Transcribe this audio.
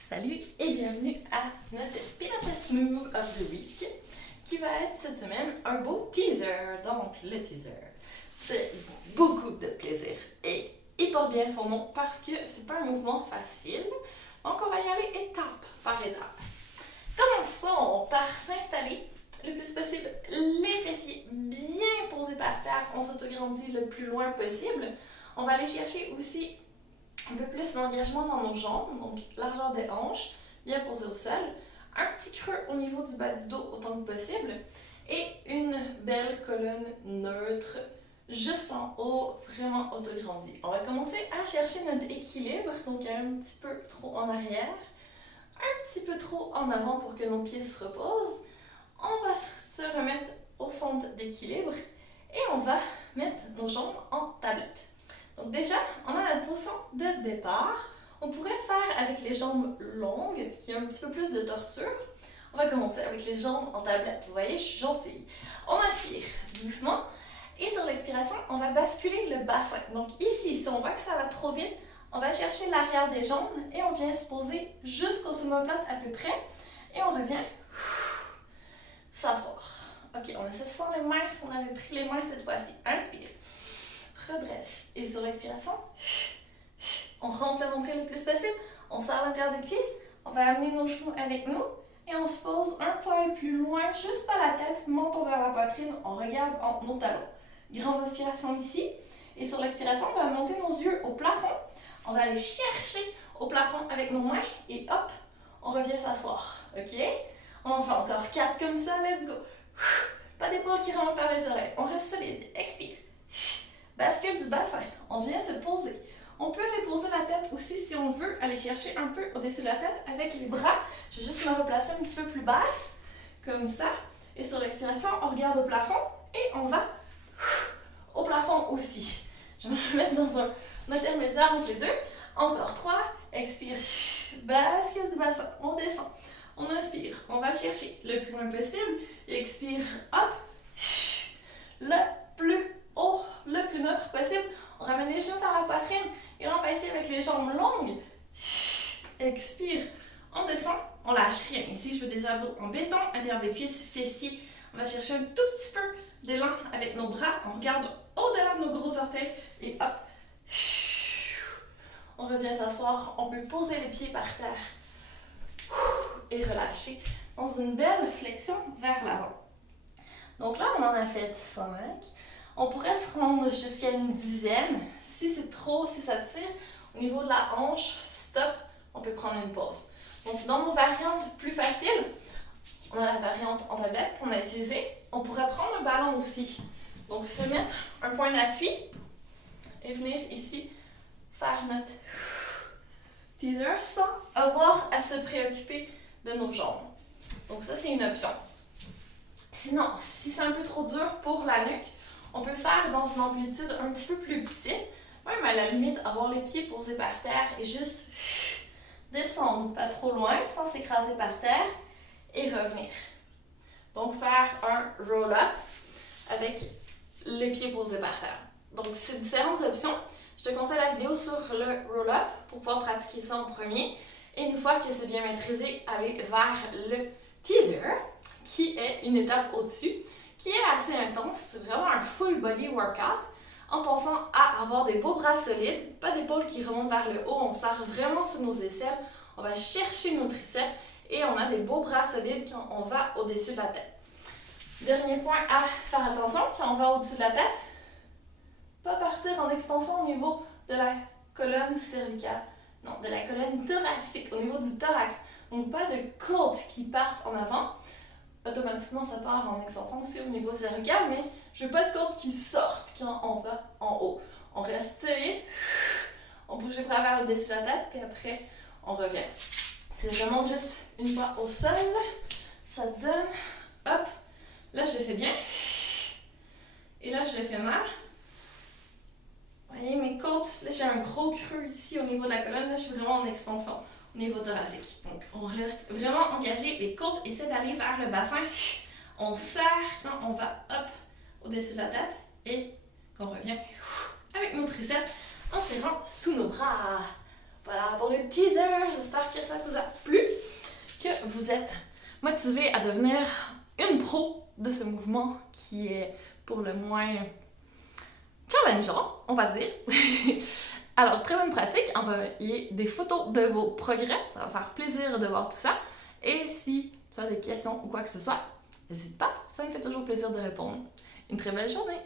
Salut et bienvenue à notre Pilates Move of the Week qui va être cette semaine un beau teaser. Donc le teaser, c'est beaucoup de plaisir et il porte bien son nom parce que c'est pas un mouvement facile. Donc on va y aller étape par étape. Commençons par s'installer le plus possible, les fessiers bien posés par terre. On s'autograndit le plus loin possible. On va aller chercher aussi un peu plus d'engagement dans nos jambes, donc largeur des hanches, bien posé au sol, un petit creux au niveau du bas du dos autant que possible, et une belle colonne neutre juste en haut, vraiment autograndie. On va commencer à chercher notre équilibre, donc un petit peu trop en arrière, un petit peu trop en avant pour que nos pieds se reposent. On va se remettre au centre d'équilibre et on va mettre nos jambes en tablette. Donc déjà, on a la position de départ. On pourrait faire avec les jambes longues, qui ont un petit peu plus de torture. On va commencer avec les jambes en tablette. Vous voyez, je suis gentille. On inspire doucement. Et sur l'expiration, on va basculer le bassin. Donc ici, si on voit que ça va trop vite, on va chercher l'arrière des jambes et on vient se poser jusqu'aux omoplates à peu près. Et on revient s'asseoir. Ok, on essaie sans les mains si on avait pris les mains cette fois-ci. Inspire. Redresse. Et sur l'expiration, on rentre le nombril le plus possible, on serre l'intérieur des cuisses, on va amener nos genoux avec nous et on se pose un poil plus loin, juste à la tête, menton vers la poitrine, on regarde entre nos talons. Grande inspiration ici. Et sur l'expiration, on va monter nos yeux au plafond. On va aller chercher au plafond avec nos mains et hop, on revient s'asseoir. Ok? On en fait encore 4 comme ça, let's go. Pas d'épaule qui remontent par les oreilles. On reste solide. Expire. Bascule du bassin, on vient se poser. On peut aller poser la tête aussi si on veut aller chercher un peu au-dessus de la tête avec les bras. Je vais juste me replacer un petit peu plus basse, comme ça. Et sur l'expiration, on regarde au plafond et on va au plafond aussi. Je vais me mettre dans un intermédiaire entre les deux. Encore 3, expire, bascule du bassin, on descend. On inspire, on va chercher le plus loin possible. Expire, hop, le plus haut, le plus neutre possible. On ramène les genoux vers la poitrine et on va essayer avec les jambes longues. Expire, on descend, on lâche rien. Ici, je veux des abdos en béton, intérieur des cuisses, fessiers. On va chercher un tout petit peu d'élan avec nos bras. On regarde au-delà de nos gros orteils et hop. On revient s'asseoir. On peut poser les pieds par terre et relâcher dans une belle flexion vers l'avant. Donc là, on en a fait 5. On pourrait se rendre jusqu'à une dizaine. Si c'est trop, si ça tire, au niveau de la hanche, stop, on peut prendre une pause. Donc dans nos variantes plus faciles, on a la variante en tablette qu'on a utilisée. On pourrait prendre un ballon aussi. Donc se mettre un point d'appui et venir ici faire notre teaser sans avoir à se préoccuper de nos jambes. Donc ça, c'est une option. Sinon, si c'est un peu trop dur pour la nuque, on peut faire dans une amplitude un petit peu plus petite, même à la limite avoir les pieds posés par terre et juste descendre pas trop loin sans s'écraser par terre et revenir. Donc faire un roll-up avec les pieds posés par terre. Donc c'est différentes options. Je te conseille la vidéo sur le roll-up pour pouvoir pratiquer ça en premier. Et une fois que c'est bien maîtrisé, aller vers le teaser, qui est une étape au-dessus, qui est assez intense. C'est vraiment un full body workout en pensant à avoir des beaux bras solides, pas d'épaules qui remontent vers le haut. On serre vraiment sur nos aisselles, on va chercher nos triceps et on a des beaux bras solides quand on va au-dessus de la tête. Dernier point à faire attention, quand on va au-dessus de la tête, pas partir en extension au niveau de la colonne cervicale, non, de la colonne thoracique, au niveau du thorax. Donc pas de côtes qui partent en avant. Automatiquement, ça part en extension aussi au niveau cervical, mais je veux pas de côtes qui sortent quand on va en haut. On reste solide, on bouge les bras vers le dessus de la tête, puis après, on revient. Si je monte juste une fois au sol, ça donne, hop, là je le fais bien, et là je le fais mal. Vous voyez mes côtes, là j'ai un gros creux ici au niveau de la colonne, là je suis vraiment en extension au niveau thoracique. Donc on reste vraiment engagé, les côtes essaient d'aller vers le bassin, on serre quand on va hop au-dessus de la tête et qu'on revient avec nos triceps en serrant sous nos bras. Voilà pour le teaser. J'espère que ça vous a plu, que vous êtes motivé à devenir une pro de ce mouvement qui est pour le moins challengeant, on va dire. Alors, très bonne pratique. Envoyez des photos de vos progrès. Ça va faire plaisir de voir tout ça. Et si tu as des questions ou quoi que ce soit, n'hésite pas. Ça me fait toujours plaisir de répondre. Une très belle journée!